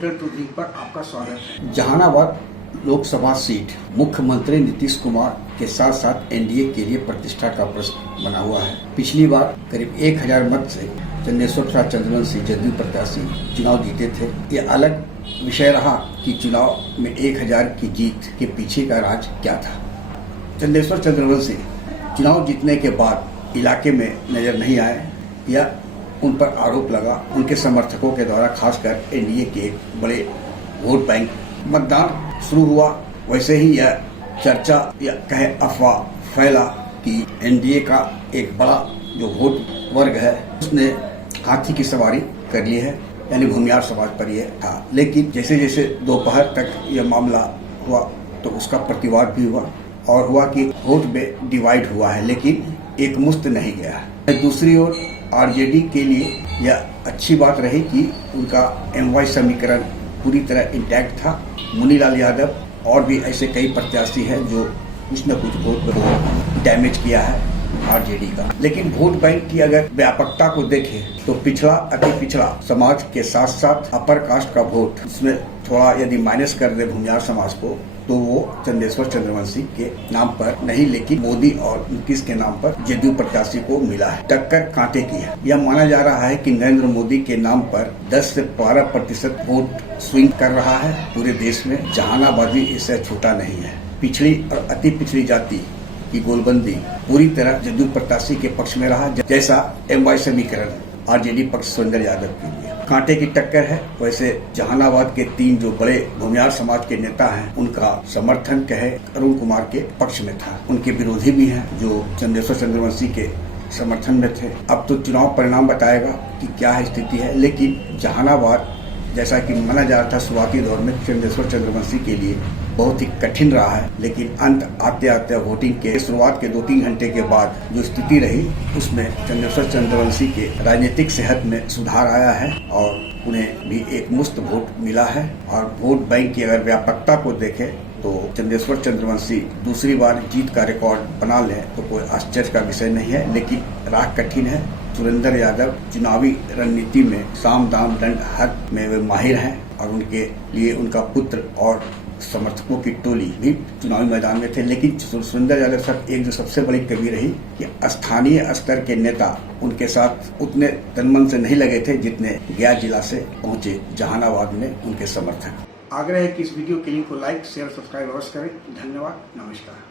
Hotel tourism पर आपका स्वागत है। जहानाबाद लोकसभा सीट मुख्यमंत्री नीतीश कुमार के साथ साथ एनडीए के लिए प्रतिष्ठा का प्रश्न बना हुआ है। पिछली बार करीब 1000 मत से चंदेश्वर प्रसाद चंद्रवंशी जदयू प्रत्याशी चुनाव जीते थे। ये अलग विषय रहा कि चुनाव में 1000 की जीत के पीछे का राज क्या था। चंदेश्वर चंद्रवंशी चुनाव जीतने के बाद इलाके में नजर नहीं आए या उन पर आरोप लगा उनके समर्थकों के द्वारा, खासकर एनडीए के एक बड़े वोट बैंक। मतदान शुरू हुआ वैसे ही यह चर्चा या कहे अफवाह फैला कि एनडीए का एक बड़ा जो वोट वर्ग है उसने हाथी की सवारी कर ली है, यानी भूमियार समाज पर यह था। लेकिन जैसे जैसे दोपहर तक यह मामला हुआ तो उसका प्रतिवाद भी हुआ और हुआ कि वोट में डिवाइड हुआ है, लेकिन एक मुश्त नहीं गया है। दूसरी ओर आरजेडी के लिए यह अच्छी बात रही कि उनका एमवाई समीकरण पूरी तरह इंटैक्ट था। मुनीलाल यादव और भी ऐसे कई प्रत्याशी हैं जो कुछ न कुछ वोट को डैमेज किया है आरजेडी का। लेकिन वोट बैंक की अगर व्यापकता को देखें तो पिछड़ा अति पिछड़ा समाज के साथ साथ अपर कास्ट का वोट, इसमें थोड़ा यदि माइनस कर दे भूमियार समाज को, तो वो चंदेश्वर चंद्रवंशी के नाम पर नहीं, लेकिन मोदी और नीतीश के नाम पर जदयू प्रत्याशी को मिला है। टक्कर कांटे की है। यह माना जा रहा है कि नरेंद्र मोदी के नाम पर 10 से 12% वोट स्विंग कर रहा है पूरे देश में। जहानाबाद भी इससे छोटा नहीं है। पिछड़ी और अति पिछड़ी जाति की गोलबंदी पूरी तरह जदयू प्रत्याशी के पक्ष में रहा, जैसा एमवाई समीकरण आरजेडी पक्ष सुरेंद्र यादव के लिए। कांटे की टक्कर है। वैसे जहानाबाद के 3 जो बड़े भूमियार समाज के नेता हैं उनका समर्थन कहे अरुण कुमार के पक्ष में था। उनके विरोधी भी हैं जो चंदेश्वर चंद्रवंशी के समर्थन में थे। अब तो चुनाव परिणाम बताएगा कि क्या है स्थिति है। लेकिन जहानाबाद जैसा कि माना जा रहा था शुरुआती दौर में चंदेश्वर चंद्रवंशी के लिए बहुत ही कठिन रहा है, लेकिन अंत आते आते वोटिंग के शुरुआत के 2-3 घंटे के बाद जो स्थिति रही उसमें चंदेश्वर चंद्रवंशी के राजनीतिक सेहत में सुधार आया है और उन्हें भी एक मुश्त वोट मिला है। और वोट बैंक की अगर व्यापकता को देखें तो चंदेश्वर चंद्रवंशी दूसरी बार जीत का रिकॉर्ड बना ले तो कोई आश्चर्य का विषय नहीं है। लेकिन राह कठिन है। सुरेंद्र यादव चुनावी रणनीति में साम दाम दंड हर में वे माहिर हैं और उनके लिए उनका पुत्र और समर्थकों की टोली भी चुनावी मैदान में थे। लेकिन सुरेंद्र यादव साहब एक जो सबसे बड़ी कमी रही कि स्थानीय स्तर के नेता उनके साथ उतने तनमन से नहीं लगे थे जितने गया जिला से पहुंचे जहानाबाद में उनके समर्थक। आग्रह है कि इस वीडियो के लिंक को लाइक शेयर सब्सक्राइब अवश्य करें। धन्यवाद। नमस्कार।